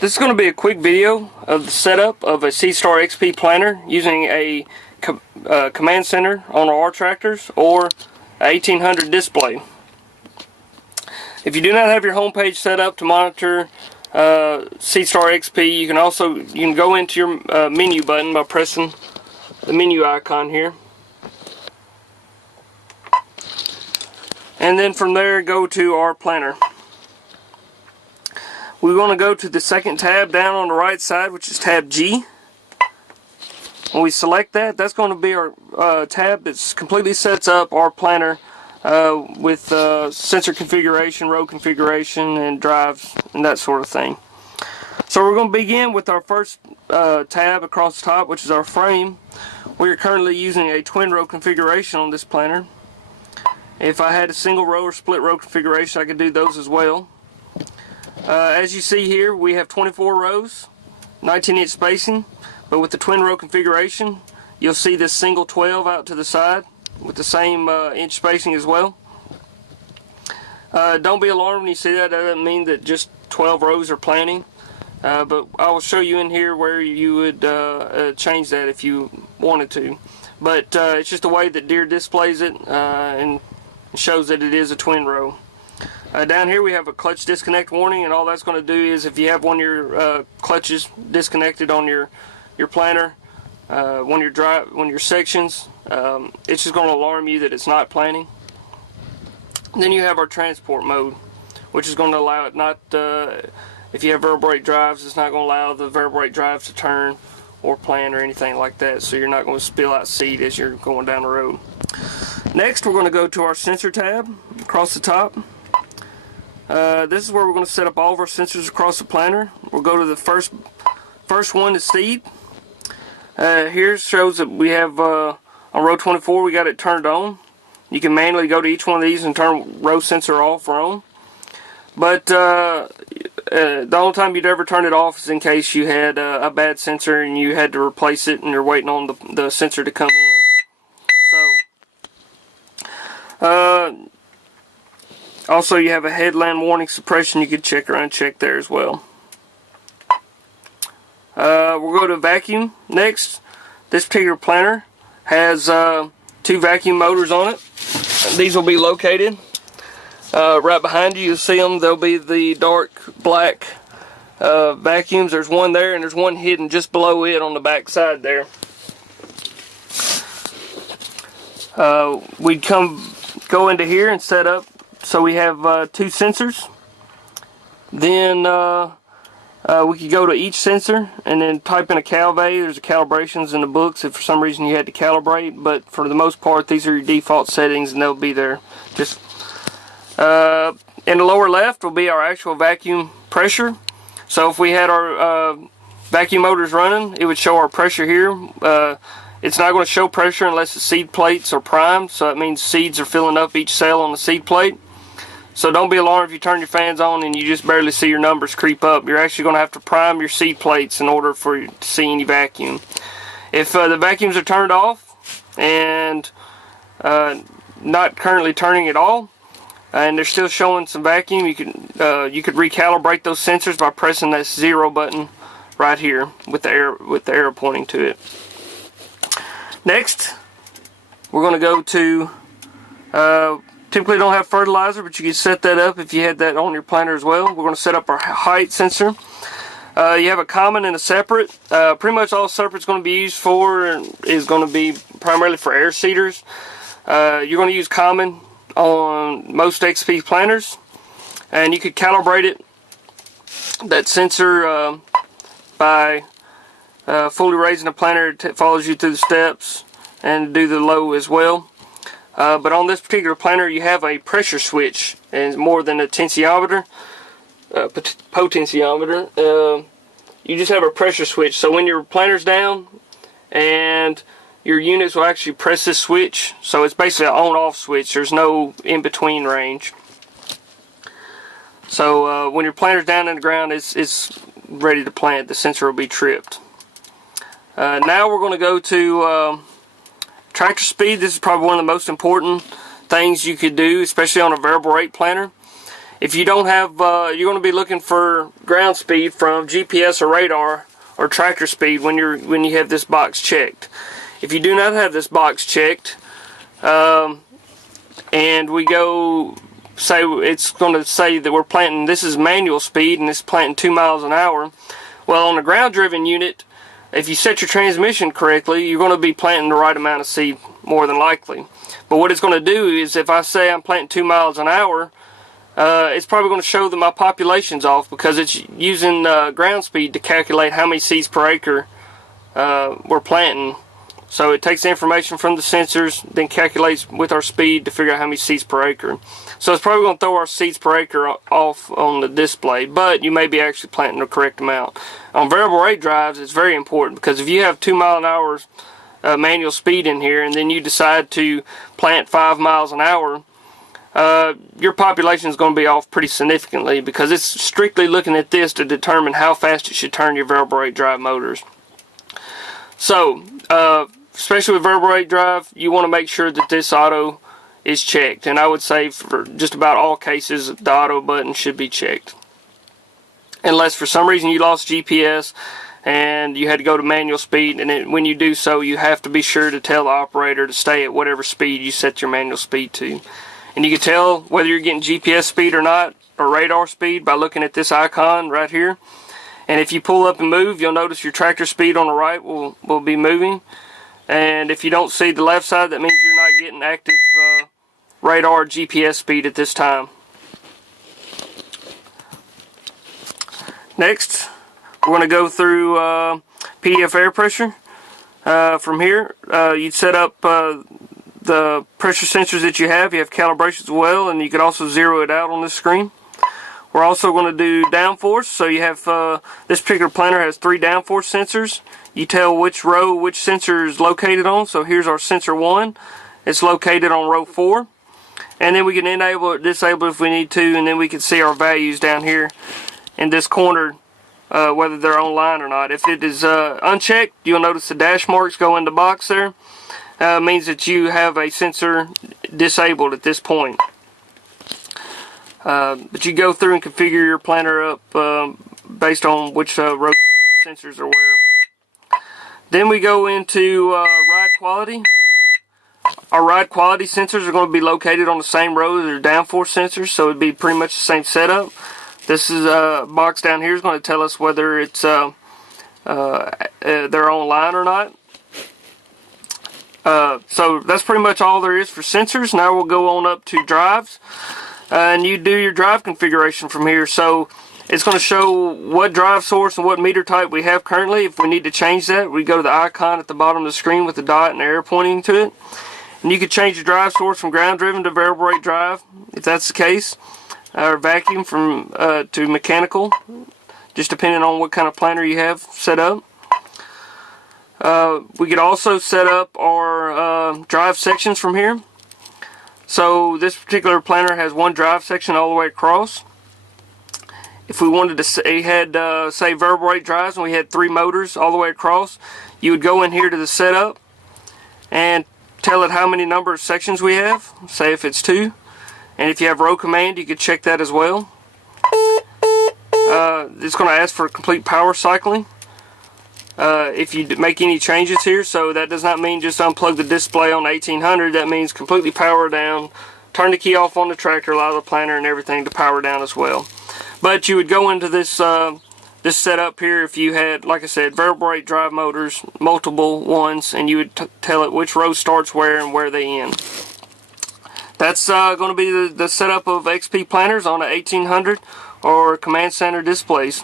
This is going to be a quick video of the setup of a SeedStarXP planter using a ComCenter on our tractors or a 1800 display. If you do not have your home page set up to monitor SeedStarXP, you can go into your menu button by pressing the menu icon here, and then from there go to our planter. We want to go to the second tab down on the right side, which is tab G. When we select that, that's going to be our tab that completely sets up our planter with sensor configuration, row configuration, and drives, and that sort of thing. So we're going to begin with our first tab across the top, which is our frame. We are currently using a twin row configuration on this planter. If I had a single row or split row configuration, I could do those as well. As you see here, we have 24 rows, 19-inch spacing, but with the twin row configuration, you'll see this single 12 out to the side with the same inch spacing as well. Don't be alarmed when you see that. That doesn't mean that just 12 rows are planting, but I will show you in here where you would change that if you wanted to. But it's just a way that Deere displays it and shows that it is a twin row. Down here we have a clutch disconnect warning, and all that's going to do is if you have one of your clutches disconnected on your planter, one of your sections, it's just going to alarm you that it's not planting. And then you have our transport mode, which is going to allow it not, if you have variable rate drives, it's not going to allow the variable rate drives to turn or plant or anything like that, so you're not going to spill out seed as you're going down the road. Next, we're going to go to our sensor tab across the top. This is where we're going to set up all of our sensors across the planter. We'll go to the first one, is seed. Here shows that we have on row 24 we got it turned on. You can manually go to each one of these and turn row sensor off or on. But the only time you'd ever turn it off is in case you had a bad sensor and you had to replace it and you're waiting on the sensor to come in. So also, you have a headland warning suppression. You could check or uncheck there as well. We'll go to vacuum next. This particular planter has 2 vacuum motors on it. These will be located right behind you. You'll see them. They'll be the dark black vacuums. There's one there, and there's one hidden just below it on the back side there. We'd go into here and set up. So we have 2 sensors. Then we could go to each sensor and then type in a cal value. There's calibrations in the books if for some reason you had to calibrate, but for the most part these are your default settings and they'll be there. Just in the lower left will be our actual vacuum pressure. So if we had our vacuum motors running, it would show our pressure here. It's not going to show pressure unless the seed plates are primed, so that means seeds are filling up each cell on the seed plate. So don't be alarmed if you turn your fans on and you just barely see your numbers creep up. You're actually going to have to prime your seed plates in order for you to see any vacuum. If the vacuums are turned off and not currently turning at all, and they're still showing some vacuum, you could recalibrate those sensors by pressing that 0 button right here with the arrow pointing to it. Next, we're going to go to, typically don't have fertilizer, but you can set that up if you had that on your planter as well. We're going to set up our height sensor. You have a common and a separate. Pretty much all separate's going to be used for is going to be primarily for air seeders. You're going to use common on most XP planters, and you could calibrate it, that sensor, by fully raising the planter. It follows you through the steps and do the low as well. But on this particular planter you have a pressure switch, and more than a potentiometer. You just have a pressure switch, so when your planter's down and your units will actually press this switch, so it's basically an on-off switch. There's no in-between range. So when your planter's down in the ground, it's ready to plant. The sensor will be tripped. Now we're going to go to tractor speed. This is probably one of the most important things you could do, especially on a variable rate planter. If you don't have, you're going to be looking for ground speed from GPS or radar or tractor speed when you have this box checked. If you do not have this box checked, and we go say it's going to say that we're planting, this is manual speed and it's planting 2 miles an hour. Well, on a ground driven unit, if you set your transmission correctly, you're going to be planting the right amount of seed more than likely. But what it's going to do is, if I say I'm planting 2 miles an hour, it's probably going to show that my population's off, because it's using ground speed to calculate how many seeds per acre we're planting. So it takes the information from the sensors, then calculates with our speed to figure out how many seeds per acre. So it's probably going to throw our seeds per acre off on the display, but you may be actually planting the correct amount. On variable rate drives, it's very important, because if you have 2 mile an hour manual speed in here, and then you decide to plant 5 miles an hour, your population is going to be off pretty significantly, because it's strictly looking at this to determine how fast it should turn your variable rate drive motors. So, especially with variable rate drive, you want to make sure that this auto is checked. And I would say for just about all cases, the auto button should be checked. Unless for some reason you lost GPS and you had to go to manual speed, and when you do so, you have to be sure to tell the operator to stay at whatever speed you set your manual speed to. And you can tell whether you're getting GPS speed or not, or radar speed, by looking at this icon right here. And if you pull up and move, you'll notice your tractor speed on the right will be moving. And if you don't see the left side, that means you're not getting active radar GPS speed at this time. Next, we're going to go through PDF air pressure. From here, you'd set up the pressure sensors that you have. You have calibrations as well, and you can also zero it out on this screen. We're also going to do downforce. So you have this particular planter has 3 downforce sensors. You tell which row which sensor is located on. So here's our sensor 1. It's located on row 4. And then we can enable or disable if we need to, and then we can see our values down here in this corner, whether they're online or not. If it is unchecked, you'll notice the dash marks go in the box there. Means that you have a sensor disabled at this point. But you go through and configure your planter up based on which row sensors are where. Then we go into ride quality. Our ride quality sensors are going to be located on the same row as their downforce sensors, so it'd be pretty much the same setup. This is a box down here is going to tell us whether it's they're online or not. So that's pretty much all there is for sensors. Now we'll go on up to drives, and you do your drive configuration from here. So it's going to show what drive source and what meter type we have currently. If we need to change that, we go to the icon at the bottom of the screen with the dot and the arrow pointing to it. And you can change the drive source from ground driven to variable rate drive, if that's the case, or vacuum from to mechanical, just depending on what kind of planter you have set up. We could also set up our drive sections from here. So this particular planter has one drive section all the way across. If we wanted to say, say variable rate drives, and we had 3 motors all the way across, you would go in here to the setup and tell it how many number of sections we have. Say if it's 2, and if you have row command, you could check that as well. It's going to ask for complete power cycling. If you make any changes here, so that does not mean just unplug the display on 1800. That means completely power down, turn the key off on the tractor, allow the planter and everything to power down as well. But you would go into this this setup here if you had, like I said, variable rate drive motors, multiple ones, and you would tell it which row starts where and where they end. That's going to be the setup of XP planters on a 1800 or ComCenter displays.